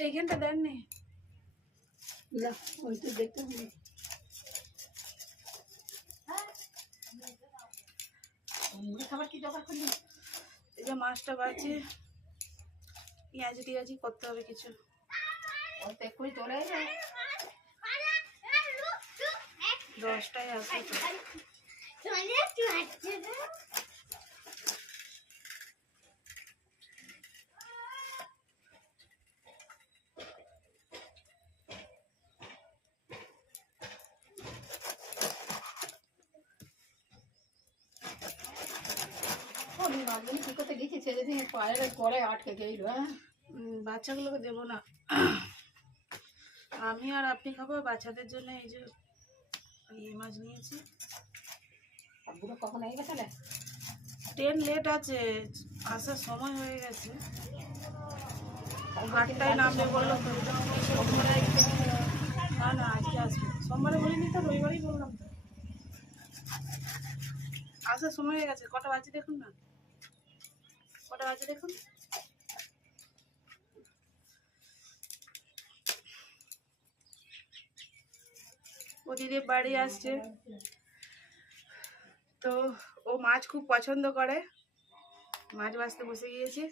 এইখানটা দেননি না ওই তো দেখতে হবে খাবার কি জোগাড় করলি এই যে মাছটা বাছি পেঁয়াজ টিয়াজি করতে হবে কিছু এক্ষুনি চলে এলে দশটায় আসবে কি করতে গেছি ছেড়ে দিয়ে পায়ের পরে আটকে গেল হ্যাঁ? বাচ্চাগুলোকে দেবো না। আমি আর আপনি খাব বাচ্চাদের জন্য এই যে ইয়ে মাছ নিয়েছি। কখন গেছে ট্রেন লেট আছে আসার সময় হয়ে গেছে। আটটায় নামবে বলল না না আজকে আসবে সোমবারে বলিনি তো রবিবারই বললাম তো। আসার সময় হয়ে গেছে কটা বাজে দেখুন না। কটা বাজে দেখুন? প্রতিদেব বাড়ি আসছে। তো ও মাছ খুব পছন্দ করে। মাছ বাঁচতে বসে গিয়েছে।